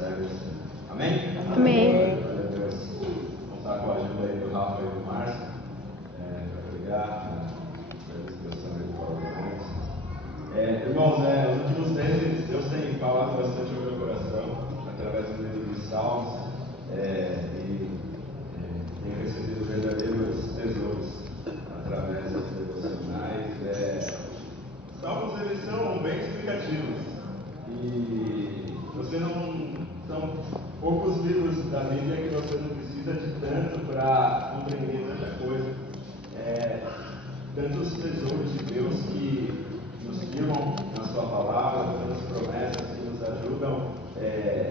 serve assim. Amém? Amém. Glória a Deus. Contar com a ajuda aí do Rafa e do Márcio para pregar na discussão aí do Paulo. Irmãos, nos últimos meses Deus tem falado bastante ao meu coração através do livro de Salmos e tenho recebido verdadeiros tesouros através dos devocionais. Salmos, eles são bem explicativos e são poucos livros da Bíblia que você não precisa de tanto para compreender tanta coisa. Tantos tesouros de Deus que nos firmam na sua palavra, tantas promessas que nos ajudam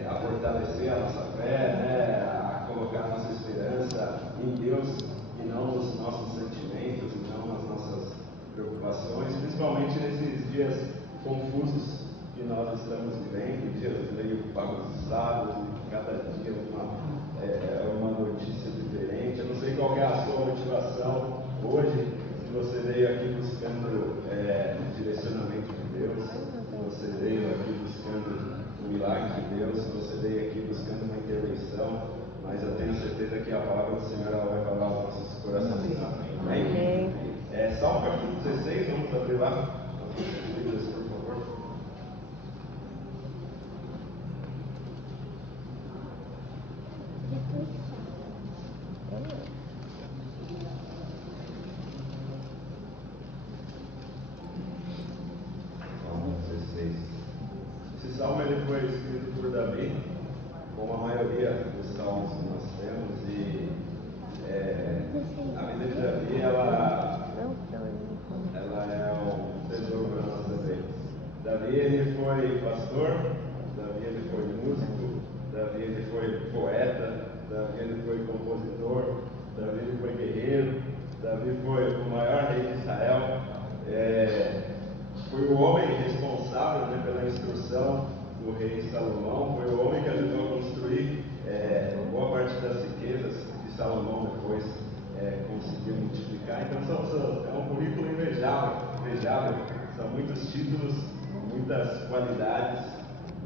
a fortalecer a nossa fé, a colocar nossa esperança em Deus e não nos nossos sentimentos, e não nas nossas preocupações, principalmente nesses dias confusos que nós estamos vivendo, dias meio bagunçados, e cada dia uma notícia diferente. Eu não sei qual é a sua motivação hoje, se você veio aqui buscando direcionamento de Deus, se você veio aqui buscando o milagre de Deus, se você veio aqui buscando uma intervenção, mas eu tenho certeza que a palavra do Senhor ela vai falar aos nossos corações. Amém? Salmo capítulo 16, vamos abrir lá. Por favor. Salmo 16. Esse salmo ele foi escrito por Davi, como a maioria dos salmos que nós temos, e a vida de Davi ela é um tesouro para nós também. Davi ele foi pastor, Davi ele foi músico, Davi ele foi poeta, Davi ele foi compositor, Davi ele foi guerreiro, Davi foi o maior rei de Israel, foi o homem responsável pela instrução do rei Salomão, foi o homem que ajudou a construir boa parte das riquezas que Salomão depois conseguiu multiplicar. Então é um currículo invejável, são muitos títulos, muitas qualidades,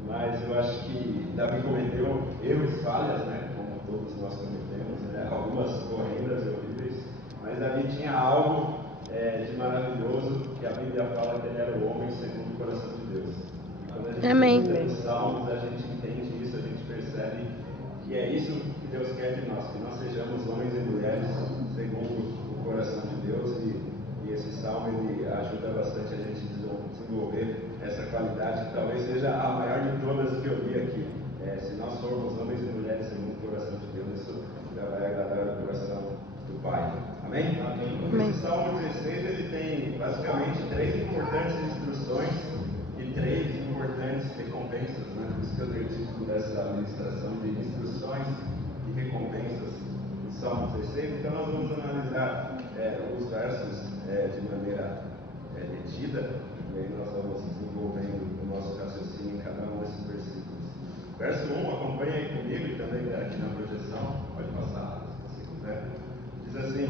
mas eu acho que Davi cometeu erros, falhas, como todos nós cometemos, algumas horrendas e horríveis, mas Davi tinha algo de maravilhoso, que a Bíblia fala que ele era o homem segundo o coração de Deus. E quando a gente lê os Salmos, a gente entende isso, a gente percebe que é isso que Deus quer de nós, que nós sejamos homens e mulheres segundo o coração de Deus, e esse salmo ele ajuda bastante a gente a desenvolver essa qualidade, que talvez seja a maior de todas que eu vi aqui. Se nós formos homens e mulheres segundo o coração de Deus, isso já vai agradar o coração do Pai. Amém? Amém. Esse Salmo 16 ele tem basicamente 3 importantes instruções e 3 importantes recompensas, Por isso que eu dei o título dessa ministração de instruções e recompensas do Salmo 16. Então nós vamos analisar os versos de maneira detida, e aí nós vamos desenvolvendo o nosso raciocínio em cada um desses versículos. Verso 1, acompanha aí comigo e também aqui na projeção, pode passar se você quiser. Diz assim: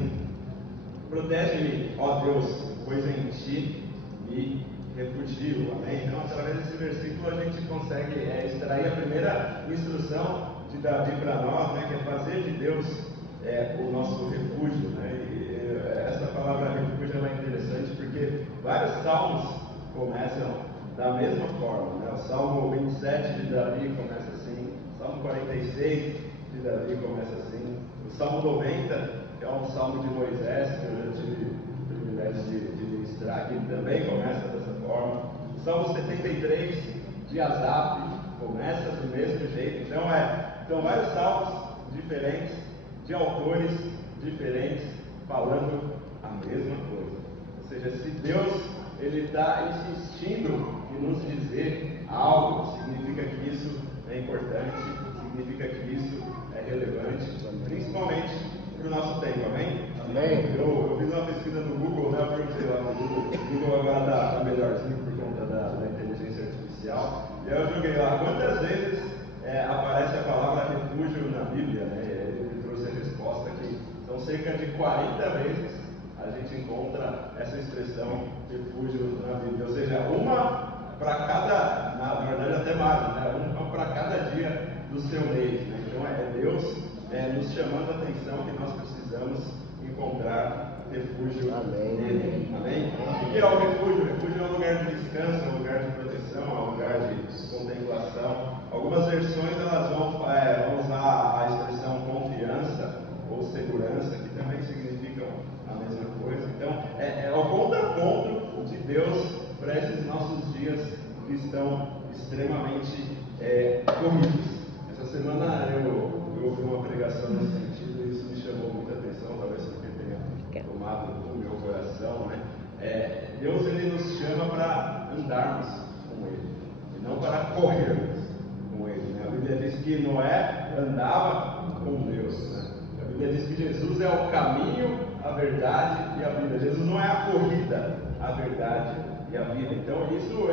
protege-me, ó Deus, pois em ti me refugio. Amém? Então, através desse versículo, a gente consegue extrair a primeira instrução de Davi para nós, que é fazer de Deus o nosso refúgio. E essa palavra refúgio ela é interessante porque vários salmos começam da mesma forma. O Salmo 27 de Davi começa assim, o Salmo 46 de Davi começa assim, o Salmo 90, que é um salmo de Moisés, que eu já tive o privilégio de ministrar aqui, também começa dessa forma. O Salmo 73 de Asaf começa do mesmo jeito. Então, são vários salmos diferentes, de autores diferentes, falando a mesma coisa. Ou seja, se Deus ele está insistindo em nos dizer algo, significa que isso é importante, significa que isso é relevante, principalmente para o nosso tempo, amém? Amém. Eu fiz uma pesquisa no Google, eu perguntei lá no Google, o Google agora está melhorzinho por conta da inteligência artificial, e aí eu joguei lá quantas vezes aparece a palavra refúgio na Bíblia, Ele trouxe a resposta que são cerca de 40 vezes a gente encontra essa expressão refúgio na Bíblia, ou seja, uma para cada, na verdade até mais, uma para cada dia do seu meio, né? Então é Deus nos chamando a atenção que nós precisamos encontrar refúgio nele. Amém? O que é o refúgio? O refúgio é um lugar de descanso, é um lugar de proteção, é um lugar de contemplação. Algumas versões elas vão usar a expressão confiança ou segurança, que também significam a mesma coisa. Então, é o contraponto de Deus para esses nossos dias que estão extremamente corridos. Essa semana eu ouvi uma pregação nesse sentido e isso me chamou muita atenção, talvez porque tenha tomado o meu coração, né? Deus ele nos chama para andarmos com Ele e não para corrermos com Ele, né? A Bíblia diz que Noé andava com Deus, né? A Bíblia diz que Jesus é o caminho, a verdade e a vida. Jesus não é a corrida, a verdade e a vida. Então isso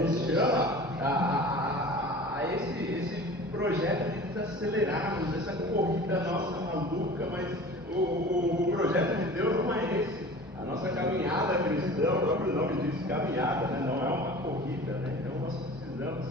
nos chama a esse projeto de desacelerarmos essa corrida nossa maluca, mas o projeto de Deus não é esse. A nossa caminhada cristã, o próprio nome diz caminhada, né? Não é uma corrida, né? Então nós precisamos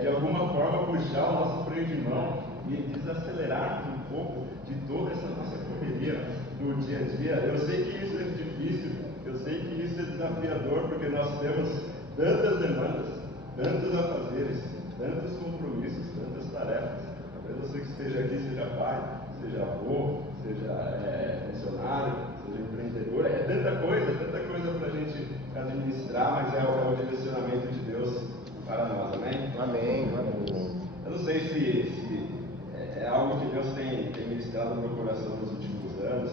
de alguma forma puxar o nosso freio de mão e desacelerar um pouco de toda essa nossa correria do dia a dia. Eu sei que isso é difícil, eu sei que isso é desafiador, porque nós temos tantas demandas, tantos afazeres, tantos compromissos, tantas tarefas. Talvez você que esteja aqui seja pai, seja avô, seja funcionário, seja empreendedor. É tanta coisa para a gente administrar, mas é o direcionamento de Deus para nós, amém? Amém. Eu não sei se é algo que Deus tem ministrado no meu coração nos últimos anos.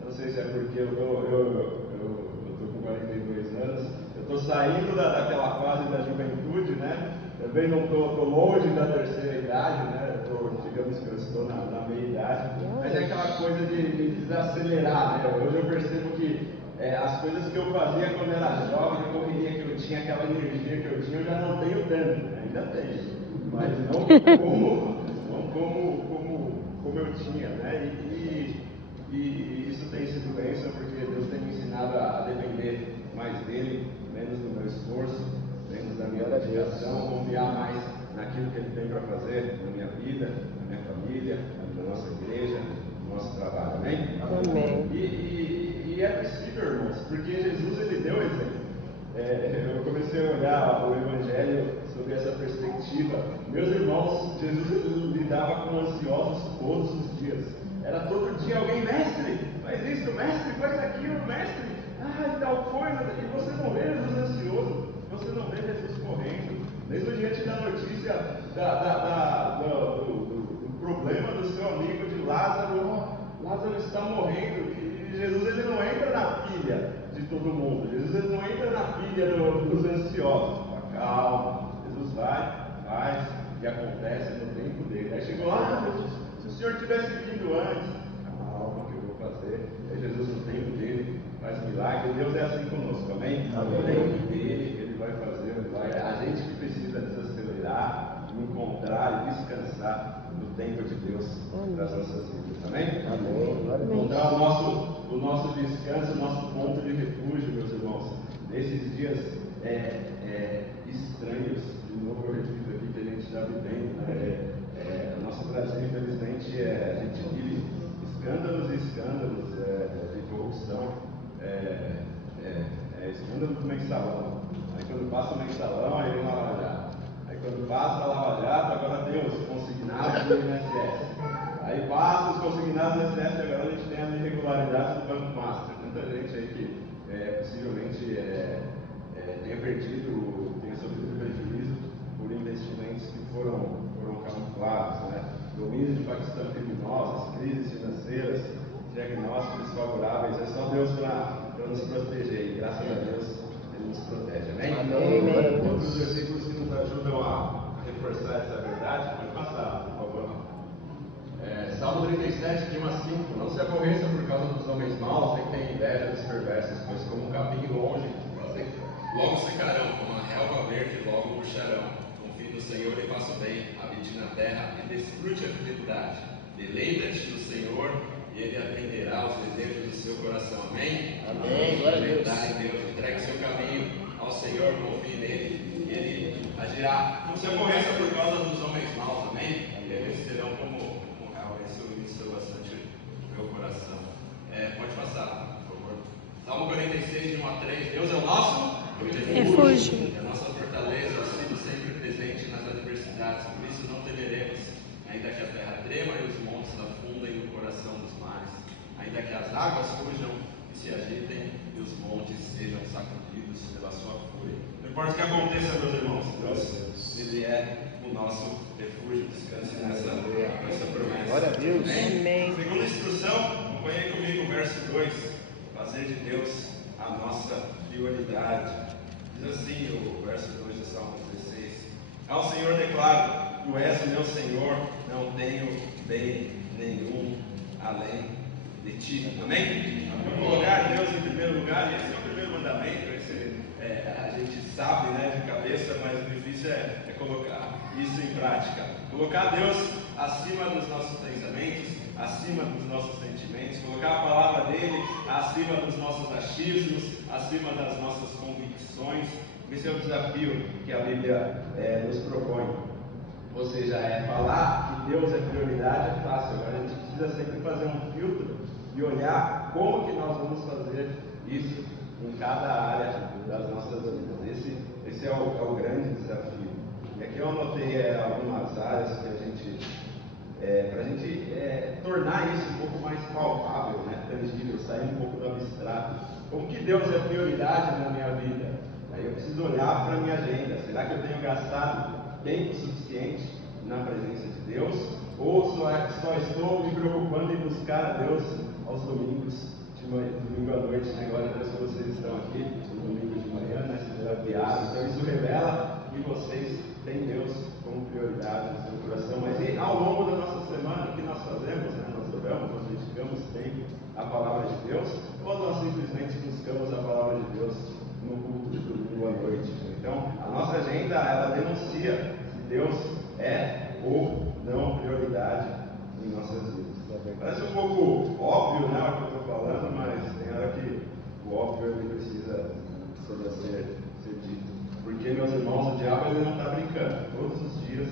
Eu não sei se é porque eu estou com 42 anos, eu estou saindo daquela fase da juventude, né? Também não estou longe da terceira idade, né? Digamos que eu estou na meia idade, mas é aquela coisa de desacelerar, né? Hoje eu percebo que as coisas que eu fazia quando era jovem, a correria que eu tinha, aquela energia que eu tinha, eu já não tenho tanto, né? Ainda tenho, mas não como eu tinha, né? E isso tem sido bênção, porque Deus tem me ensinado a depender mais dele, menos do meu esforço, menos da minha dedicação, confiar mais naquilo que Ele tem para fazer na minha vida, na minha família, na nossa igreja, no nosso trabalho, amém? Amém. E é possível, irmãos, porque Jesus ele deu exemplo. Eu comecei a olhar o Evangelho sob essa perspectiva. Meus irmãos, Jesus ele lidava com ansiosos todos os dias. Era todo dia alguém, mestre, faz isso, mestre, faz aquilo, mestre, e tal coisa. E você não vê Jesus ansioso, você não vê Jesus correndo. Mesmo diante da notícia do problema do seu amigo de Lázaro, Lázaro está morrendo, e Jesus ele não entra na pilha de todo mundo, Jesus ele não entra na pilha dos ansiosos. Calma, Jesus vai, faz, e acontece no tempo dele. Aí chegou lá, Jesus, se o Senhor tivesse vindo antes, calma que eu vou fazer. Aí Jesus no tempo dele faz milagre. Deus é assim conosco, amém? No tempo dele, ele vai fazer. A gente que precisa desacelerar, encontrar e descansar no tempo de Deus das nossas vidas, amém? Encontrar o nosso descanso, o nosso ponto de refúgio, meus irmãos, nesses dias estranhos, de novo eu repito aqui, que a gente está vivendo, né? O nosso Brasil, infelizmente, a gente vive escândalos e escândalos de corrupção, escândalo do mensalão. Aí quando passa o mensalão, aí vem o Lava Jato. Aí quando passa a Lava Jato, agora tem os consignados do INSS. Aí passa os consignados do INSS, agora a gente tem as irregularidades do Banco Master. Muita gente aí que possivelmente tenha sofrido prejuízo por investimentos que foram camuflados, né? Domínio de facções criminosas, crises financeiras, diagnósticos desfavoráveis. É só Deus para nos proteger, e graças a Deus Ele nos protege, amém? Outros versículos que nos ajudam a reforçar essa verdade, pode passar, por favor. Salmo 37, de 1 a 5. Não se aborreça por causa dos homens maus, nem tenha inveja dos perversos, pois como um capim longe, logo secarão, como a relva verde, logo murcharão. Confie no Senhor e faça o bem, habite na terra e desfrute a fidelidade. Deleita-te no Senhor e Ele atenderá os desejos do seu coração, amém? Amém. Glória a Deus. Entregue seu caminho ao Senhor, confie nele e Ele agirá. Não se aborreça por causa dos homens maus, amém? isso ministrou bastante o meu coração. Pode passar, por favor. Salmo 46, de 1 a 3. Deus é o nosso refúgio, é a nossa fortaleza, auxílio sempre presente nas adversidades. Por isso não temeremos, ainda que a terra trema e os montes afundem no coração dos mares, ainda que as águas fujam e se agitem e os montes sejam sacudidos pela sua fúria. Não importa o que aconteça, meus irmãos, Deus, Ele é o nosso refúgio. Descanse nessa promessa. Glória a Deus. Amém. Segunda instrução, acompanhe comigo o verso 2. Fazer de Deus a nossa prioridade. Diz assim o verso 2 do Salmo 16: Ao Senhor declaro, Tu és o meu Senhor, não tenho bem nenhum além de Ti. Amém? Vamos colocar Deus em primeiro lugar. Esse é o primeiro mandamento. A gente sabe, né, de cabeça, mas o difícil é colocar isso em prática. Colocar Deus acima dos nossos pensamentos, acima dos nossos sentimentos, colocar a palavra dele acima dos nossos achismos, acima das nossas convicções. Esse é o desafio que a Bíblia nos propõe. Ou seja, falar que Deus é prioridade é fácil. Agora a gente precisa sempre fazer um filtro e olhar como que nós vamos fazer isso em cada área das nossas vidas. Esse é o grande desafio. E aqui eu anotei algumas áreas que a gente para a gente tornar isso um pouco mais palpável, né, tangível, sair um pouco do abstrato. Como que Deus é prioridade na minha vida? Aí eu preciso olhar para a minha agenda. Será que eu tenho gastado tempo suficiente na presença de Deus? Ou só estou me preocupando em buscar a Deus aos domingos, domingo à noite, né? Glória a Deus que vocês estão aqui, no domingo de manhã, né? Então isso revela que vocês têm Deus como prioridade no seu coração. Mas e ao longo da nossa semana, o que nós fazemos? Né? Nós oramos, nós dedicamos tempo à palavra de Deus, ou nós simplesmente buscamos a palavra de Deus no culto de domingo à noite? Então, a nossa agenda, ela denuncia se Deus é ou não prioridade em nossas vidas. Parece um pouco óbvio, né, o que eu estou falando, mas tem hora que o óbvio ele precisa ser dito. Porque, meus irmãos, o diabo ele não está brincando. Todos os dias,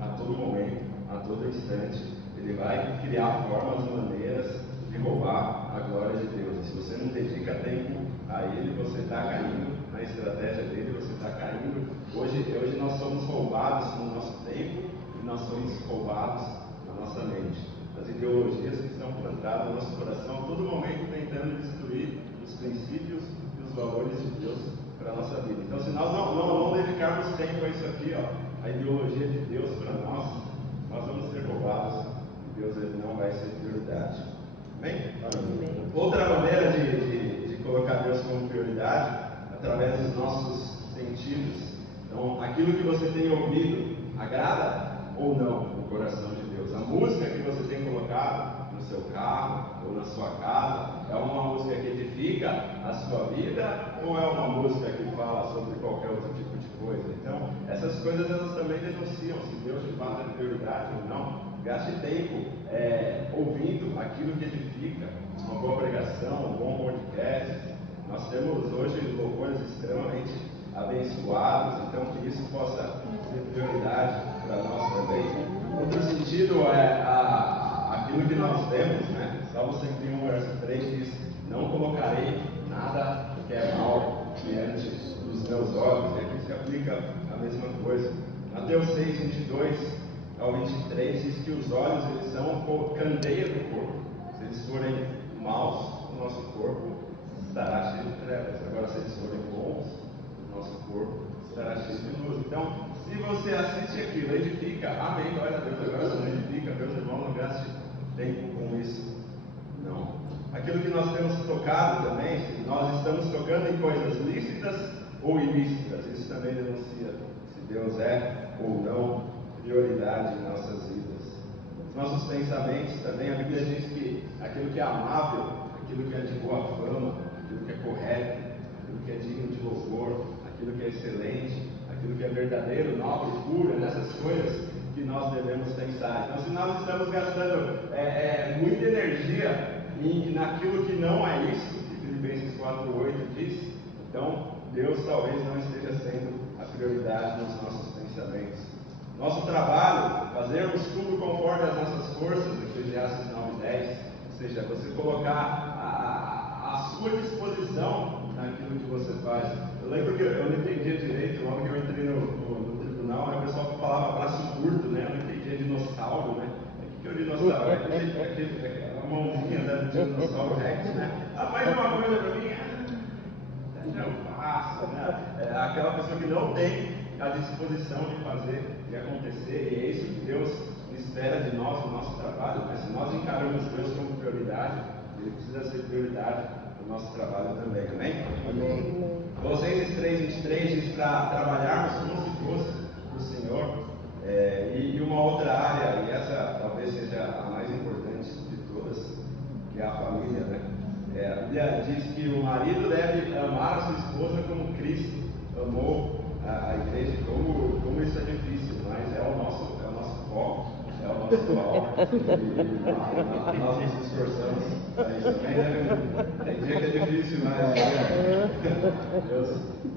a todo momento, a todo instante, ele vai criar formas e maneiras de roubar a glória de Deus. E se você não dedica tempo a ele, você está caindo na estratégia dele, você está caindo. Hoje nós somos roubados no nosso tempo e nós somos roubados na nossa mente. As ideologias que estão plantadas no nosso coração a todo momento tentando destruir os princípios e os valores de Deus para a nossa vida. Então, se nós não dedicarmos tempo a isso aqui, a ideologia de Deus para nós vamos ser roubados e Deus ele não vai ser prioridade. Amém? Amém. Outra maneira de colocar Deus como prioridade, através dos nossos sentidos. Então, aquilo que você tem ouvido agrada ou não no coração de Deus? A música que você tem colocado no seu carro ou na sua casa é uma música que edifica a sua vida ou é uma música que fala sobre qualquer outro tipo de coisa? Então, essas coisas elas também denunciam se Deus de fato é prioridade ou não. Gaste tempo ouvindo aquilo que edifica, uma boa pregação, um bom podcast. Nós temos hoje louvores extremamente abençoados, então que isso possa ser prioridade para nós também. Outro sentido é aquilo que nós temos, né? Salmo 101, verso 3 diz: Não colocarei nada que é mal diante dos meus olhos. E aqui se aplica a mesma coisa. Mateus 6, 22 ao 23 diz que os olhos eles são candeia do corpo. Se eles forem maus, o nosso corpo estará cheio de trevas. Agora, se eles forem bons, o nosso corpo estará cheio de luz. Então, se você assiste aquilo, edifica, amém, glória a Deus. Agora, se não edifica, meus irmãos, não gaste tempo com isso. Não. Aquilo que nós temos tocado também, se nós estamos tocando em coisas lícitas ou ilícitas, isso também denuncia se Deus é ou não prioridade em nossas vidas. Os nossos pensamentos também, a Bíblia diz que aquilo que é amável, aquilo que é de boa fama, aquilo que é correto, aquilo que é digno de louvor, aquilo que é excelente, aquilo que é verdadeiro, nobre, puro, nessas coisas que nós devemos pensar. Então, se nós estamos gastando muita energia naquilo que não é isso, que Filipenses 4:8 diz, então Deus talvez não esteja sendo a prioridade nos nossos pensamentos. Nosso trabalho fazermos tudo conforme as nossas forças, Eclesiastes 9:10, ou seja, você colocar a sua disposição naquilo que você faz. Eu lembro que eu não entendia direito, logo que eu entrei no tribunal, né, o pessoal falava braço curto, né, eu não entendia dinossauro, né, o que é o dinossauro? É a mãozinha, né, do dinossauro Rex, né, faz uma coisa para mim, não faço, né, aquela pessoa que não tem a disposição de fazer, de acontecer, e é isso que Deus espera de nós, no nosso trabalho, né? Se nós encaramos Deus como prioridade, Ele precisa ser prioridade no nosso trabalho também, amém? Amém. Colossenses 3:23 diz para trabalharmos como se fosse para o Senhor, e uma outra área, e essa talvez seja a mais importante de todas, que é a família, né? A Bíblia diz que o marido deve amar a sua esposa como Cristo amou a igreja. Como isso é difícil, mas é o nosso foco, é o nosso foco, e nós nos esforçamos para isso também, né? Tem dia que é difícil, mas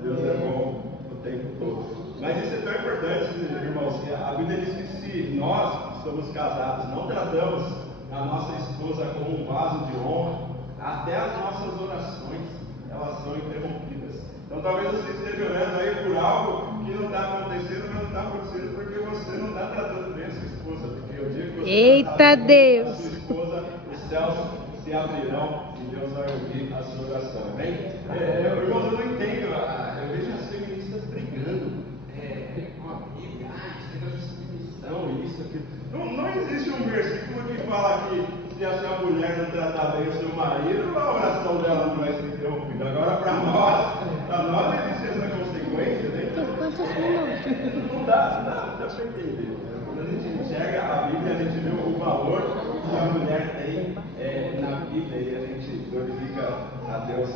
Deus é bom o tempo todo. Mas isso é tão importante, irmãos, que a Bíblia diz que se nós que somos casados não tratamos a nossa esposa como um vaso de honra, até as nossas orações elas são interrompidas. Então talvez você esteja orando aí por algo que não está acontecendo, mas não está acontecendo porque você não está tratando bem a sua esposa. Porque o dia que você tratar bem a sua esposa, os céus se abrirão e Deus vai ouvir a sua oração. Amém? Irmãos, eu não entendo. Eu vejo as feministas brigando com a Bíblia, esse negócio de submissão, isso, aquilo. Não existe um versículo que fala que se a sua mulher não tratar bem o seu marido, a oração dela não vai ser interrompida. Agora, para nós existe essa consequência, né? Não dá para entender. Quando a gente enxerga a Bíblia, a gente vê o valor que a mulher tem na Bíblia e a gente glorifica a Deus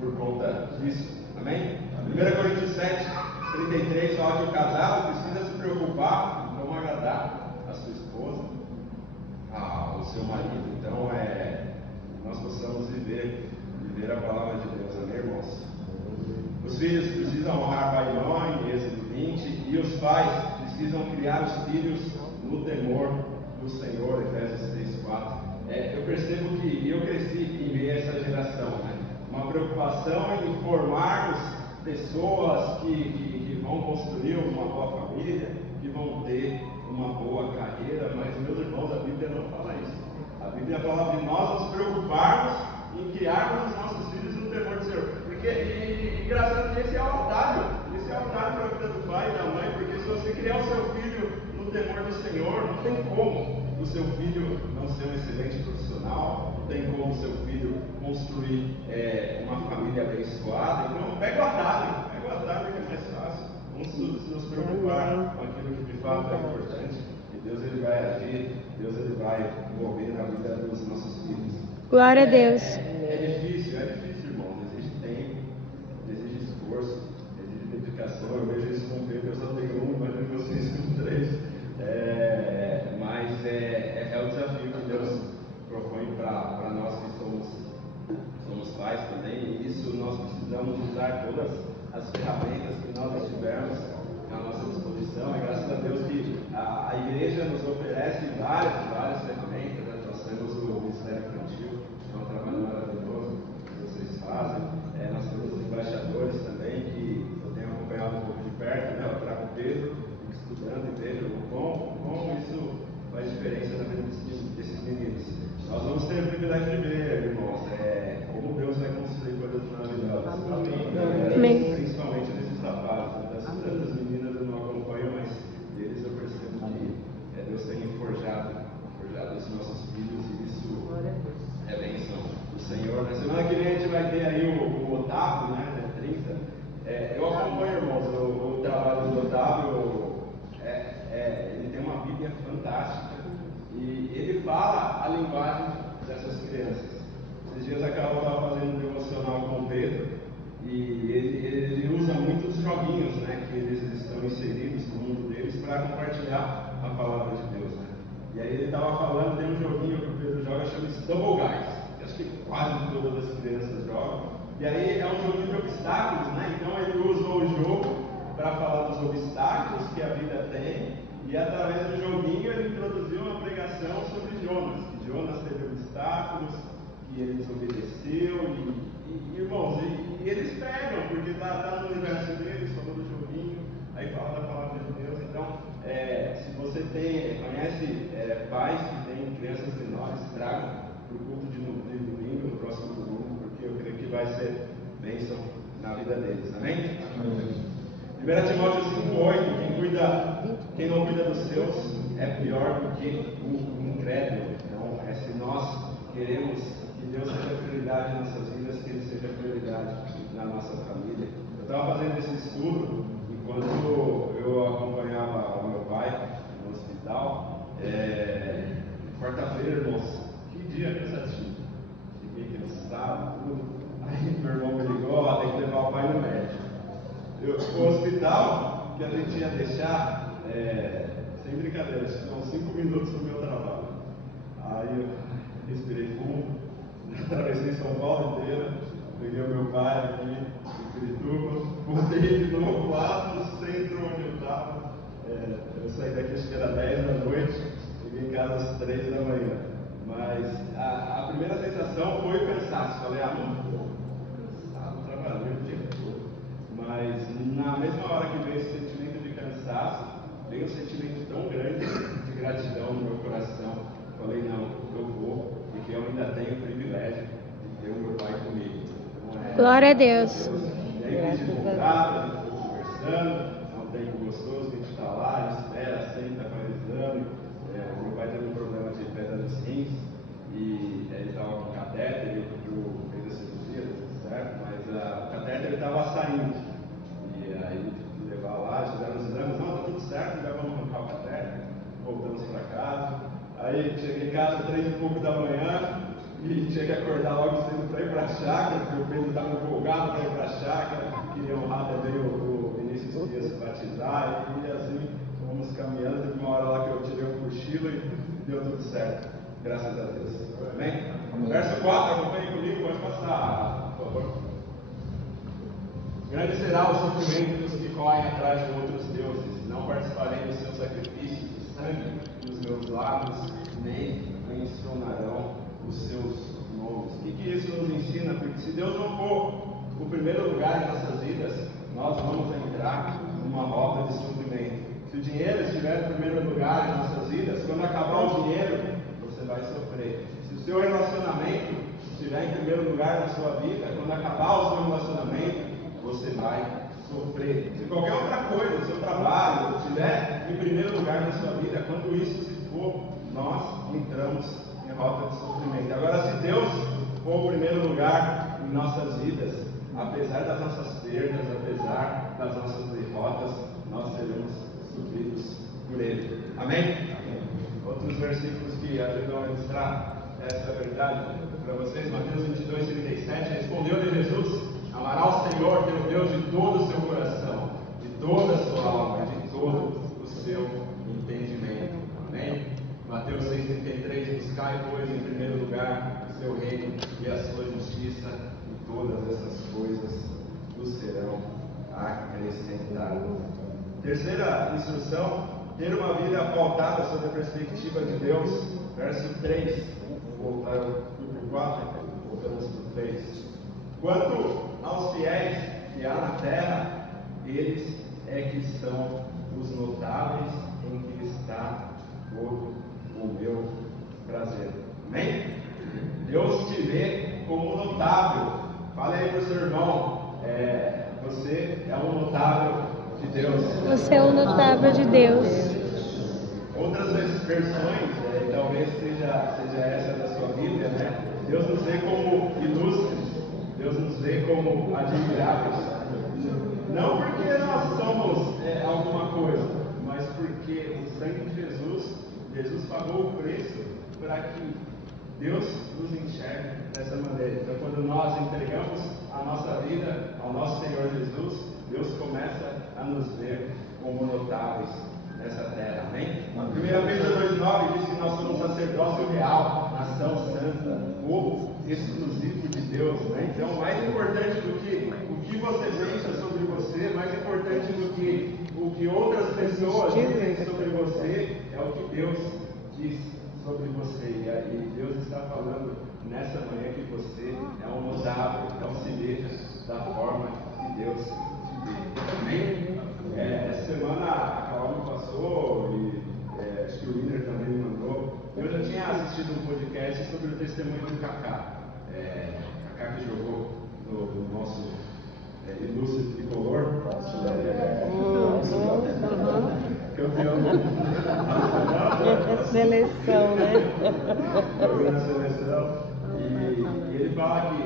por conta disso. Amém? 1 Coríntios 7:33 fala que o casado precisa se preocupar em como agradar a sua esposa, o seu marido. Então, nós possamos viver a palavra de Deus, amém, irmãos? Os filhos precisam honrar pai e mãe, Êxodo 20, e os pais precisam criar os filhos no temor do Senhor, Efésios 3:4. Eu percebo que eu cresci em meio a essa geração, né? Uma preocupação em formarmos pessoas que vão construir uma boa família, que vão ter uma boa carreira, mas, meus irmãos, a Bíblia não fala isso. A Bíblia fala de nós nos preocuparmos em criarmos os nossos filhos no temor do Senhor. Porque, engraçado que esse é o atalho para a vida do pai e da mãe, porque se você criar o seu filho no temor do Senhor, não tem como o seu filho não ser um excelente profissional, não tem como o seu filho construir uma família abençoada. Então, pega o atalho que é mais fácil. Vamos nos preocupar com aquilo que de fato é importante, e Deus ele vai agir, Deus ele vai envolver na vida dos nossos filhos. Glória a Deus. É difícil, irmãos. Exige tempo, exige esforço, exige dedicação. Eu vejo isso com o Pedro, eu só tenho um, mas vocês com 3. Mas é o desafio que Deus propõe para nós que somos pais também, e isso nós precisamos usar todas as ferramentas que nós tivermos à nossa disposição. E graças a Deus que a igreja nos oferece várias ferramentas, né? Nós temos o Ministério Infantil, que é um trabalho maravilhoso que vocês fazem. Nós temos os embaixadores também, que eu tenho acompanhado um pouco de perto, né? Eu trago o Pedro, estudando e vejo como isso faz diferença na vida desses meninos. Nós vamos ter o privilégio de ver, irmãos, como Deus vai construir coisas maravilhosas. Amém. Principalmente nesses rapazes. Das tantas meninas eu não acompanho, mas deles eu percebo que Deus tem forjado os nossos filhos, e isso é bênção do Senhor. Na semana que vem a gente vai ter aí o Otávio, né? 30. Eu acompanho, irmãos, o trabalho do Otávio. Ele tem uma Bíblia fantástica e ele fala a linguagem dessas crianças. Esses dias a Carol estava fazendo um devocional com o Pedro e ele usa muitos joguinhos, né, que eles estão inseridos no mundo deles para compartilhar a palavra de Deus, né? E aí ele estava falando, tem um joguinho que o Pedro joga, chama-se Double Guys. Acho que quase todas as crianças jogam. E aí é um joguinho de obstáculos, né? Então ele usa o jogo para falar dos obstáculos que a vida tem, e através do joguinho viu uma pregação sobre Jonas, que Jonas teve obstáculos, que ele desobedeceu, irmãos, e eles pegam, porque está no universo deles, falou do joguinho, aí fala da palavra de Deus. Então, se você conhece pais que têm crianças menores, tragam para o culto de domingo, no próximo domingo, porque eu creio que vai ser bênção na vida deles, amém? 1 Timóteo 5,8, quem não cuida dos seus é pior do que o incrédulo. Então, se nós queremos que Deus seja prioridade em nossas vidas, que Ele seja prioridade na nossa família. Eu estava fazendo esse estudo enquanto eu acompanhava o meu pai no hospital. Quarta-feira, irmãos, que dia cansativo. Cheguei cansado, tudo. Aí meu irmão me ligou, tem que levar o pai no médico. O hospital que a gente ia deixar, sem brincadeira, acho que são 5 minutos do meu trabalho. Aí eu respirei fundo, atravessei São Paulo inteira, peguei o meu pai aqui em Pirituba, voltei de novo lá no centro onde eu estava. Eu saí daqui, acho que era 10 da noite, cheguei em casa às 3 da manhã. Mas a primeira sensação foi cansaço. Falei, não estou cansado, trabalhei o dia todo. Mas na mesma hora que veio esse sentimento de cansaço, veio um sentimento tão grande de gratidão no meu coração. Falei, não, eu vou, porque eu ainda tenho o privilégio de ter o meu pai comigo. Então, glória a Deus. E aí a gente comprava, a gente ficou conversando, é um tempo gostoso, a gente está lá, espera, senta, faz exame. Meu pai teve um problema de pedra nos rins, e ele estava com catéter, ele fez a cirurgia, tudo certo, mas o catéter estava saindo. E aí levar lá, fizeram os exames, não, está tudo certo, já vamos arrancar o catéter, voltamos para casa. Aí cheguei em casa 3 e pouco da manhã e tinha que acordar logo cedo para ir para a chácara, porque o Pedro estava empolgado para ir para a chácara, queria honrar também o Vinícius Dias se batizar, e assim fomos caminhando. Teve uma hora lá que eu tirei um cochilo e deu tudo certo, graças a Deus. Amém? Verso 4, acompanhe comigo, pode passar, por favor. Grande será o sofrimento dos que correm atrás de outros deuses, não participarei dos seus sacrifícios de sangue dos meus lábios, nem mencionarão os seus nomes. O que isso nos ensina? Porque se Deus não for o primeiro lugar em nossas vidas, nós vamos entrar numa rota de sofrimento. Se o dinheiro estiver em primeiro lugar em nossas vidas, quando acabar o dinheiro, você vai sofrer. Se o seu relacionamento estiver em primeiro lugar na sua vida, quando acabar o seu relacionamento, você vai sofrer. Se qualquer outra coisa, o seu trabalho, estiver em primeiro lugar na sua vida, quando isso se for, nós entramos em rota de sofrimento. Agora, se Deus for o primeiro lugar em nossas vidas, apesar das nossas perdas, apesar das nossas derrotas, nós seremos supridos por Ele. Amém? Outros versículos que ajudam a ilustrar essa verdade para vocês. Mateus 22, 37. Respondeu-lhe Jesus: amará o Senhor teu Deus de todo o seu coração, de toda a sua alma, de todo o seu entendimento. Amém? Mateus 6,33. Buscai, pois, em primeiro lugar o seu reino e a sua justiça, e todas essas coisas vos serão acrescentadas. Terceira instrução: ter uma vida pautada sobre a perspectiva de Deus. Verso 3. Voltamos para o 4, voltamos para o 3. Quanto aos fiéis que há na terra, eles é que são os notáveis em que está todo o meu prazer. Amém? Deus te vê como notável. Fala aí para o seu irmão, você é um notável de Deus. Você é um notável de Deus. Outras versões, talvez seja essa da sua Bíblia, né? Deus nos vê como ilustres, Deus nos vê como admiráveis. Não porque nós somos alguma coisa, mas porque o sangue de Jesus pagou o preço para que Deus nos enxergue dessa maneira. Então, quando nós entregamos a nossa vida ao nosso Senhor Jesus, Deus começa a nos ver como notáveis nessa terra. Amém? 1 Pedro 2,9 diz que nós somos sacerdócio real, nação santa, povo exclusivo de Deus. Né? Então, mais importante do que o que você pensa sobre você, mais importante do que o que outras pessoas dizem sobre você, é o que Deus diz sobre você. E Deus está falando nessa manhã que você é um notável, não se veja da forma que Deus te vê. Amém? Essa semana a Carol me passou e acho que o Wiener também me mandou. Eu já tinha assistido um podcast sobre o testemunho do Kaká. Kaká que jogou no nosso ilustre tricolor. Campeão da seleção, né? Na seleção. E ele fala que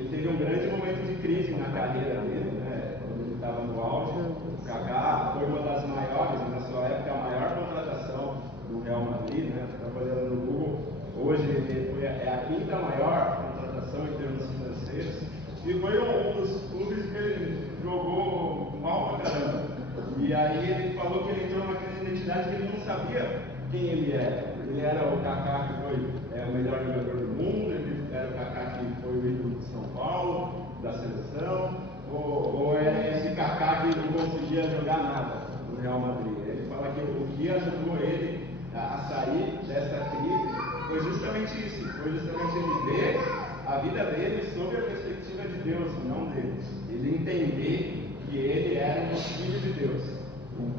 ele teve um grande momento de crise na carreira dele, né? Quando ele estava no auge. O Kaká foi uma das maiores, na sua época, a maior contratação do Real Madrid, né? Está fazendo no Google. Hoje ele é a quinta maior contratação em termos financeiros. E foi um dos clubes que ele jogou mal pra caramba. E aí ele falou que ele entrou numa crise de identidade que ele não sabia quem ele era. Ele era o Kaká que foi o melhor jogador do mundo, ele era o Kaká que foi o ídolo de São Paulo, da seleção, ou era esse Kaká que não conseguia jogar nada no Real Madrid. Ele fala que o que ajudou ele a sair dessa crise foi justamente isso, foi justamente ele ver a vida dele sob a perspectiva de Deus, não dele. Ele entender que ele era um filho de Deus,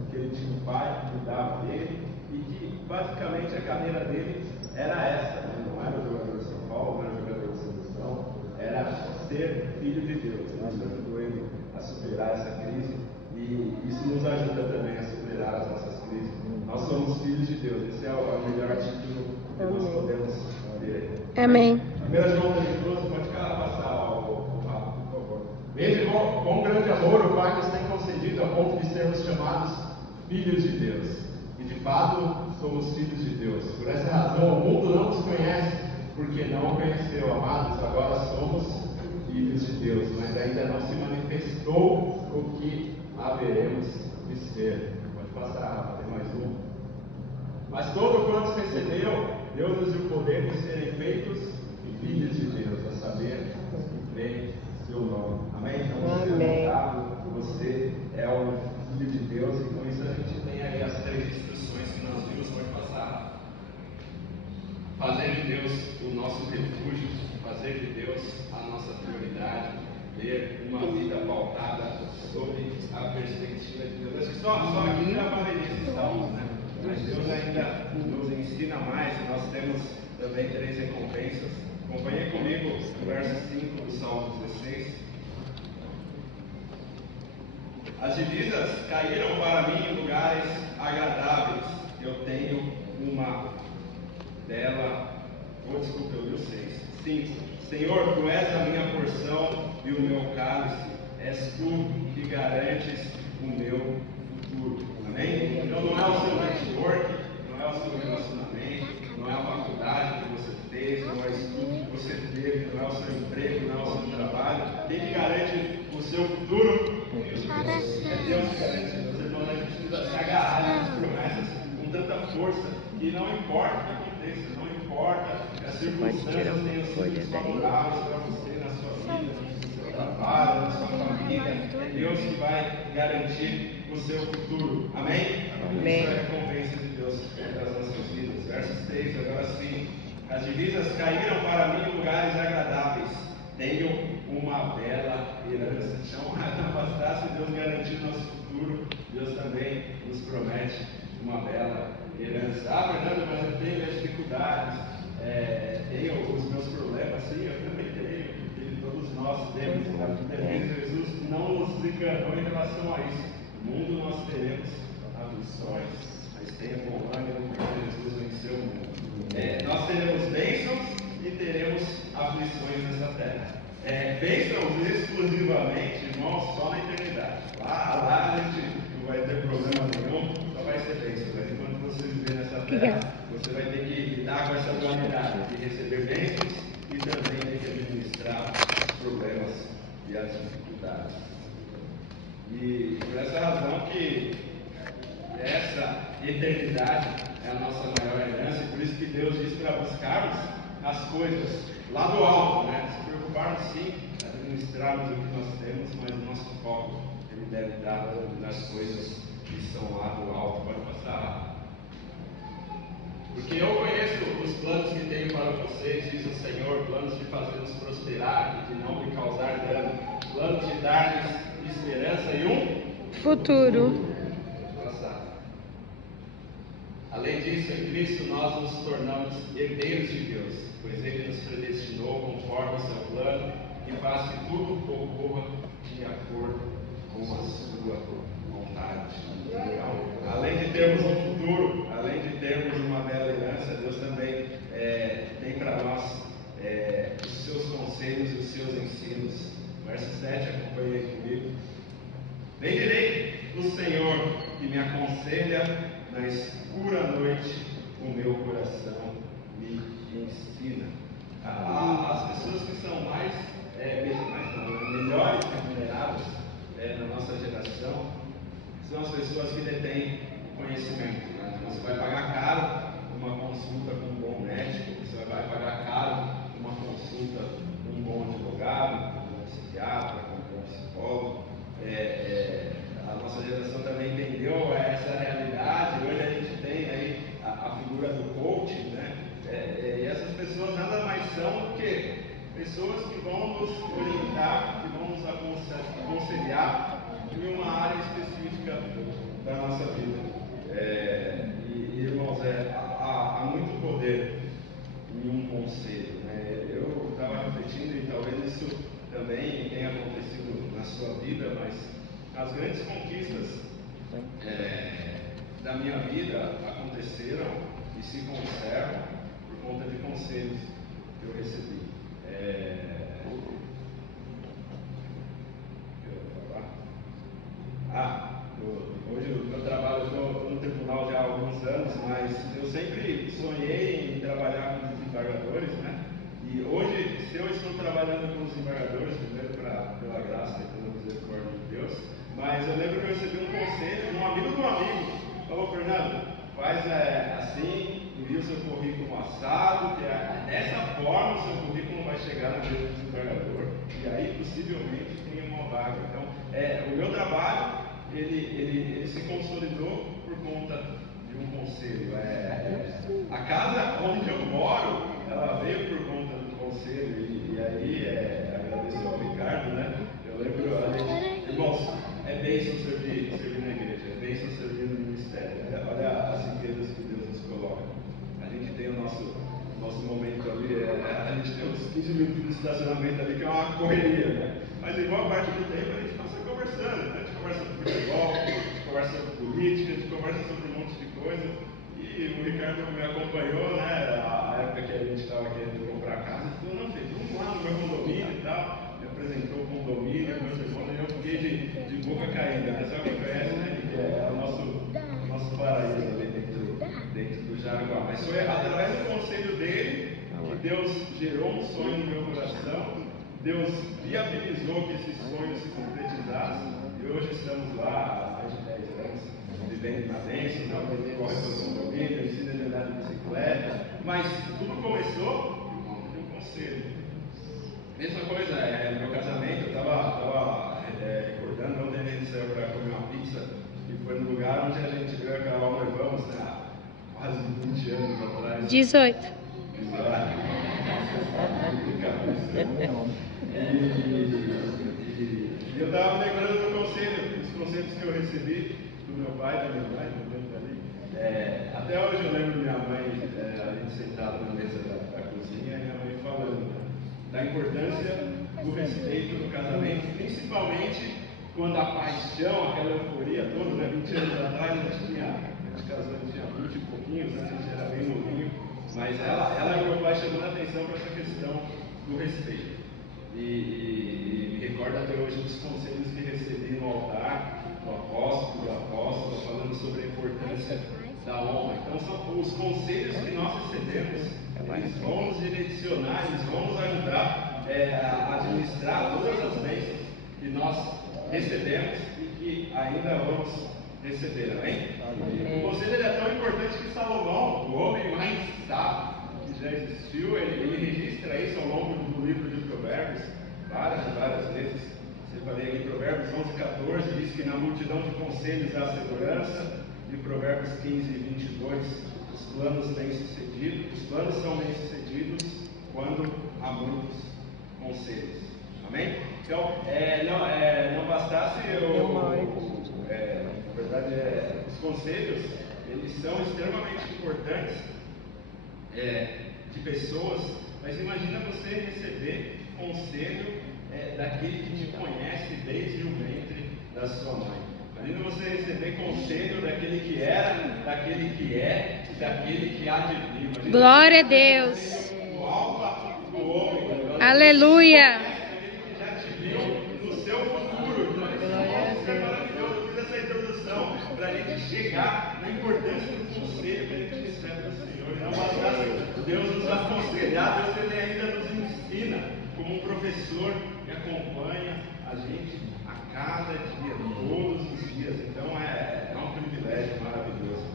que ele tinha um pai que cuidava dele e que basicamente a carreira dele era essa, né? Não era o jogador de São Paulo, não era o jogador de seleção, era ser filho de Deus. Isso ajudou ele a superar essa crise e isso nos ajuda também a superar as nossas crises. Nós somos filhos de Deus, esse é o melhor título que nós podemos ter. Amém. 1 João 3,12, pode passar o papo, por favor. Veja quão grande amor o Pai nos tem concedido a ponto de sermos chamados filhos de Deus. E de fato, somos filhos de Deus. Por essa razão, o mundo não nos conhece, porque não o conheceu. Amados, agora somos filhos de Deus, mas ainda não se manifestou o que haveremos de ser. Pode passar, tem mais um. Mas todo quanto recebeu, deu-nos o poder de serem feitos filhos de Deus, a saber, que crê seu nome. Amém? Então você é notável, você é um filho de Deus, e com isso a gente tem aí as 3 instruções que nós vimos. Pode passar. Fazer de Deus o nosso refúgio, fazer de Deus a nossa prioridade, ter uma vida pautada sobre a perspectiva de Deus. Acho que só aqui trabalhei nesses salmos, né? Mas Deus ainda nos ensina mais. Nós temos também 3 recompensas. Acompanhe comigo o verso 5 do Salmo 16. As divisas caíram para mim em lugares agradáveis. Eu tenho uma dela. Desculpa, eu li o 6. 5. Senhor, tu és a minha porção e o meu cálice. És tu que garantes o meu futuro. Amém? Então não é o seu network, não é o seu relacionamento, não é a faculdade que você fez, não é o estudo que você teve, não é o seu emprego, não é o seu trabalho. Quem que garante o seu futuro? É Deus que garante. Então a gente precisa se agarrar nessas promessas com tanta força que não importa o que aconteça, não importa as circunstâncias tenham sido favoráveis para você na sua vida, no seu trabalho, na sua família. É Deus que vai garantir o seu futuro. Amém? Amém. Isso é a recompensa de Deus para as nossas vidas. Versos 3, agora sim. As divisas caíram para mim em lugares agradáveis. Tenho uma bela herança. Então, não bastasse Deus garantir o nosso futuro, Deus também nos promete uma bela herança. Fernando, mas eu tenho minhas dificuldades, tenho os meus problemas. Sim, eu também tenho, e todos nós temos. Jesus não nos enganou em relação a isso. No mundo nós teremos aflições, mas tenha bom ânimo, porque Jesus venceu o mundo. Nós teremos bênçãos e teremos aflições nessa terra. Bênçãos exclusivamente, irmãos, só na eternidade. Lá a gente não vai ter problema nenhum, só vai ser bênção. Mas enquanto você viver nessa terra, você vai ter que lidar com essa dualidade de receber bênçãos e também ter que administrar os problemas e as dificuldades. E por essa razão que essa eternidade é a nossa maior herança, e por isso que Deus diz para buscarmos as coisas lá do alto, né? Se preocuparmos sim, administrarmos o que nós temos, mas o nosso foco ele deve estar nas coisas que são lá do alto. Pode passar. Porque eu conheço os planos que tenho para vocês, diz o Senhor, planos de fazê-los prosperar e de não me causar dano, planos de dar-lhes esperança e um Futuro. passado. Além disso, em Cristo nós nos tornamos herdeiros de Deus, pois Ele nos predestinou conforme o seu plano e faz que tudo ocorra de acordo com a sua vontade. Então, além de termos um futuro, além de termos uma bela herança, Deus também tem para nós os seus conselhos e os seus ensinos. Verso 7, acompanhe comigo. Bendirei o Senhor que me aconselha na escura noite, o meu coração me ensina. As pessoas que são melhores remuneradas na nossa geração são as pessoas que detêm o conhecimento. Né? Então, você vai pagar caro uma consulta com um bom médico, você vai pagar caro uma consulta com um bom advogado, com um bom psiquiatra, com um bom psicólogo. A nossa geração também entendeu essa realidade. Hoje a gente tem aí a figura do coaching, né? E essas pessoas nada mais são do que pessoas que vão nos orientar, que vão nos aconselhar em uma área específica da nossa vida. Irmãos, há muito poder em um conselho. Né? Eu estava refletindo e talvez isso também tenha acontecido na sua vida, mas as grandes conquistas da minha vida aconteceram e se conservam por conta de conselhos que eu recebi. Hoje eu trabalho no tribunal já há alguns anos, mas eu sempre sonhei em trabalhar com desembargadores, né? E hoje, se eu estou trabalhando com desembargadores, primeiro pela graça e pela misericórdia de Deus, mas eu lembro que eu recebi um conselho de um amigo de um amigo. Falou: Fernando, faz assim, envia o seu currículo assado, que dessa forma o seu currículo vai chegar na mesa do desembargador, e aí possivelmente tem uma vaga. Então, o meu trabalho ele se consolidou por conta de um conselho. A casa onde eu moro, ela veio por conta do conselho, e aí agradeço ao Ricardo, né? Eu lembro, irmãos, é bênção servir na igreja, é bênção servir no ministério. Olha as riquezas que Deus nos coloca. A gente tem o nosso momento ali, a gente tem uns 15 minutos de estacionamento ali, que é uma correria, né? Mas em boa parte do tempo a gente passa conversando, né? A gente conversa sobre futebol, a gente conversa sobre política, a gente conversa sobre um monte de coisa. E o Ricardo me acompanhou, né? A época que a gente estava querendo comprar casa, ele falou: não, filho, vamos lá no meu condomínio e tal. Me apresentou o condomínio, meus irmãos, e eu fiquei de boca caída, né? Sabe quem conhece, né? Que é o nosso paraíso ali dentro do Jaraguá. Mas foi através do conselho dele que Deus gerou um sonho no meu coração. Deus viabilizou que esse sonho se concretizasse. E hoje estamos lá há mais de 10 anos, vivendo na bênção, corre pelo condomínio, ensina a andar de bicicleta. Mas tudo começou por conta de um conselho. Mesma coisa, no meu casamento, eu estava recordando ontem a gente saiu para comer uma pizza e foi no lugar onde a gente viu aquela obra Vamos, né, há quase 20 anos atrás. 18. E eu estava lembrando do conselho, dos conselhos que eu recebi do meu pai, da minha mãe, até hoje eu lembro minha mãe, a gente sentado na mesa da cozinha, e minha mãe falando da importância do respeito no casamento, principalmente quando a paixão, aquela euforia toda, né? 20 anos atrás a gente casou, a gente tinha 20 e pouquinhos, né? A gente era bem novinho, mas ela e meu pai chamando a atenção para essa questão do respeito. E me recordo até hoje dos conselhos que recebi no altar, do apóstolo, falando sobre a importância da honra. Então são os conselhos que nós recebemos, eles vão nos direcionar, eles vão nos ajudar a administrar todas as bênçãos que nós recebemos e que ainda vamos receber, amém? O conselho é tão importante que Salomão, o homem mais sábio que já existiu, ele registra isso ao longo do livro de Provérbios, várias vezes. Separei aqui Provérbios 11:14, diz que na multidão de conselhos há segurança, e Provérbios 15:22, os planos são bem-sucedidos quando há muitos conselhos. Amém? Então, não bastasse na verdade, os conselhos, eles são extremamente importantes de pessoas, mas imagina você receber conselho daquele que te conhece desde o ventre da sua mãe. Imagina você receber conselho daquele que era, daquele que é, daquele que há de vir. Glória a Deus. Do alfa do homem. Aleluia. Aquele que já te viu no seu futuro. Isso é maravilhoso. Eu fiz essa introdução para a gente chegar na importância do conselho que a gente recebe do Senhor. E não bastasse Deus nos aconselhar, Deus ele ainda nos ensina como um professor que acompanha a gente a cada dia, todos os dias. Então é um privilégio maravilhoso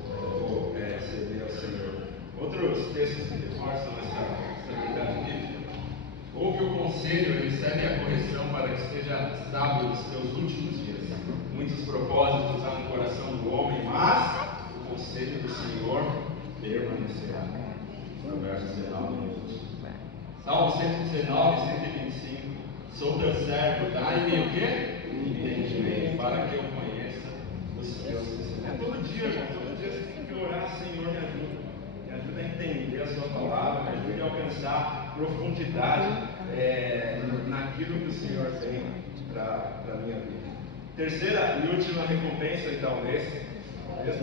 servir ao Senhor. Outros textos que reforçam essa verdade bíblica. Ouve o conselho e recebe a correção para que seja sábio nos teus últimos dias. Muitos propósitos há no coração do homem, mas o conselho do Senhor permanecerá. Verso 19 e 20. Salmo 119, 125. Sou teu servo, dai-me o quê? Entendimento, para que eu conheça os teus ensinamentos. Todo dia você tem que orar, Senhor, me ajuda a entender a sua palavra, me ajuda a alcançar profundidade naquilo que o Senhor tem para a minha vida. Terceira e última recompensa, e talvez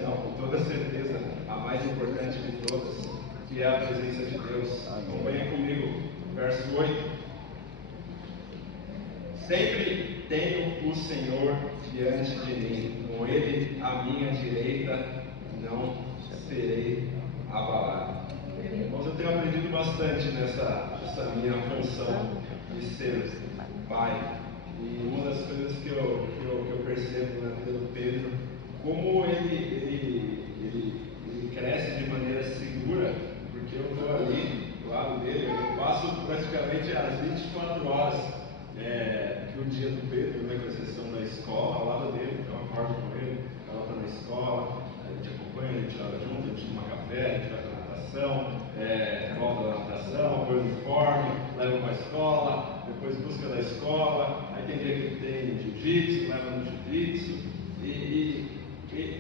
não, com toda certeza, a mais importante de todas, que é a presença de Deus. Acompanha comigo, verso 8. Sempre tenho o Senhor diante de mim, com Ele à minha direita, não serei abalado. Irmãos, eu tenho aprendido bastante nessa minha função de ser pai. E uma das coisas que eu percebo na vida do Pedro, como ele cresce de maneira segura, porque eu estou ali do lado dele, eu passo praticamente as 24 horas do dia do Pedro, com exceção da escola, ao lado dele, eu acordo com ele, ela está na escola, a gente acompanha, a gente ora junto, a gente toma café, a gente vai para a natação, volta da natação, põe o uniforme, leva para a escola, depois busca da escola, aí tem dia que tem jiu-jitsu, leva no jiu-jitsu, e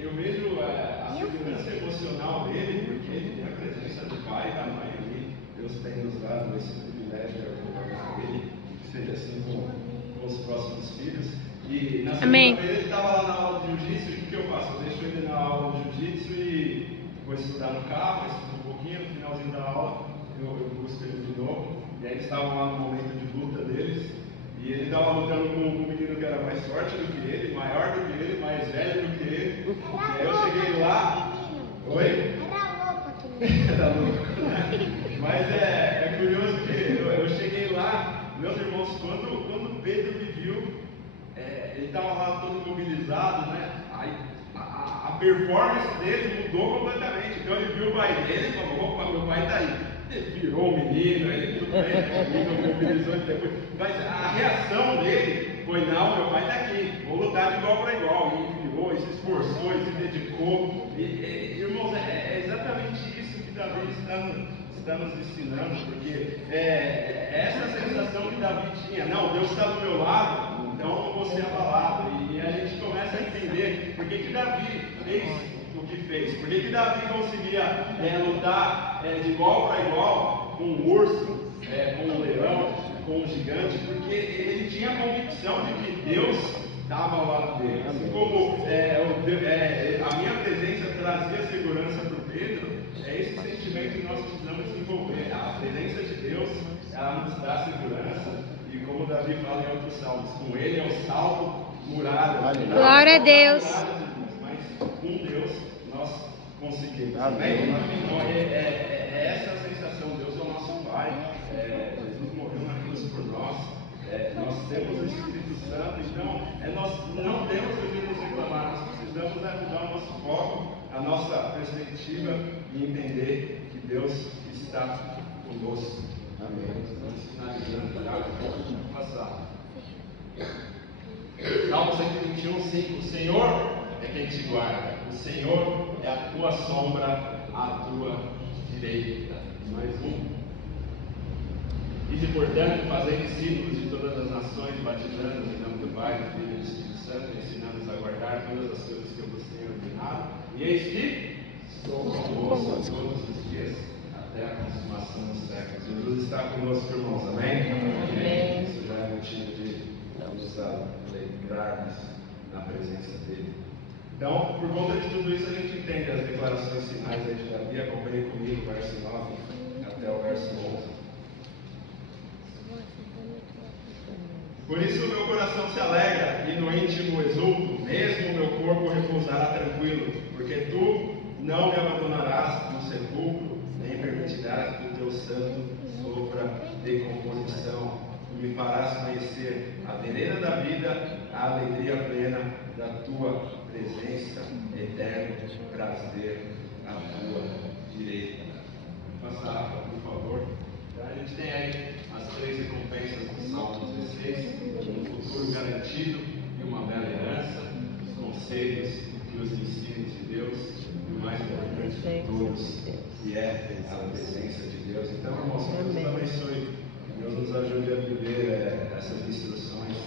eu vejo a segurança emocional dele, porque ele tem a presença do pai e da mãe ali. Deus tem nos dado esse privilégio de acompanhar ele, que seja assim com os próximos filhos. E na segunda-feira ele estava lá na aula de jiu-jitsu, e o que eu faço? Eu deixo ele na aula de jiu-jitsu e vou estudar no carro, estudo um pouquinho, no finalzinho da aula eu busco ele de novo. E aí eles estavam lá no momento de luta deles, e ele estava lutando com um menino que era mais forte do que ele, maior do que ele, mais velho do que ele. E aí eu cheguei lá. Oi? Era louco, né? Mas é curioso que eu cheguei lá, meus irmãos, quando Pedro me viu, ele estava lá todo mobilizado, né? Aí a performance dele mudou completamente. Então ele viu o pai dele e falou: opa, meu pai está aí. Ele virou o menino, ele tudo bem, mobilizou ele depois. Mas a reação dele foi: não, meu pai está aqui, vou lutar de igual para igual. E ele virou, e se esforçou, e se dedicou. Irmãos, é exatamente isso que Davi está nos ensinando, porque essa sensação que Davi tinha: não, Deus está do meu lado, então eu não vou ser abalado. E a gente começa a entender por que Davi fez o que fez, por que Davi conseguia lutar de igual para igual com um urso, com um leão, com um gigante, porque ele tinha a convicção de que Deus estava ao lado dele. Assim como a minha presença trazia segurança para o Pedro, é esse sentimento que nós precisamos desenvolver. A presença de Deus, ela nos dá segurança, e como Davi fala em outros salmos, com ele é o salvo murado. Glória a Deus. Mas com Deus nós conseguimos. Amém? Então essa a sensação. Deus é o nosso Pai. Jesus morreu na cruz por nós. Nós temos o Espírito Santo. Então nós não temos o que nos reclamar. Nós precisamos mudar o nosso foco, a nossa perspectiva, e entender que Deus está conosco. Amém. Estamos finalizando já. Vamos passar. Salmo 121, 5. O Senhor é quem te guarda. O Senhor é a tua sombra à tua direita. Mais um. Ide, portanto, fazei discípulos de todas as nações, batizando em nome do Pai, do Filho e do Espírito Santo, ensinando-os a guardar todas as coisas que eu vos tenho ordenado. E eis que estou convosco todos os dias, até a consumação dos séculos. Jesus está conosco, irmãos. Amém? Amém. Isso já é motivo de nos alegrarmos na presença dele. Então, por conta de tudo isso, a gente entende as declarações finais aí de Davi. Acompanhe comigo, verso 9 até o verso 11. Por isso o meu coração se alegra e no íntimo exulto, mesmo o meu corpo repousará tranquilo, porque tu não me abandonarás no sepulcro, nem permitirás que o teu santo sofra decomposição. Tu me farás conhecer a vereda da vida, a alegria plena da tua presença, eterno prazer à tua direita. Passa a aba, por favor. A gente tem aí as 3 recompensas do Salmo 16, um futuro garantido e uma bela herança, os conselhos e os ensinos de Deus, e o mais importante de todos, que é a presença de Deus. Então, irmãos, que Deus nos abençoe, que Deus nos ajude a viver essas instruções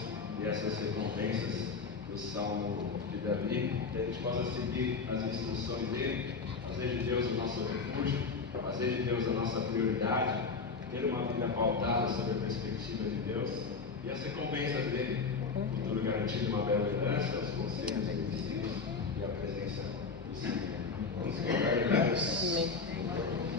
e essas recompensas do Salmo de Davi, que a gente possa seguir as instruções dele, fazer de Deus o nosso refúgio, fazer de Deus a nossa prioridade, ter uma vida pautada sobre a perspectiva de Deus e as recompensas dele, o futuro garantido, uma bela herança, os conselhos e os ensinos e a presença do Senhor. Vamos ficar. Amém.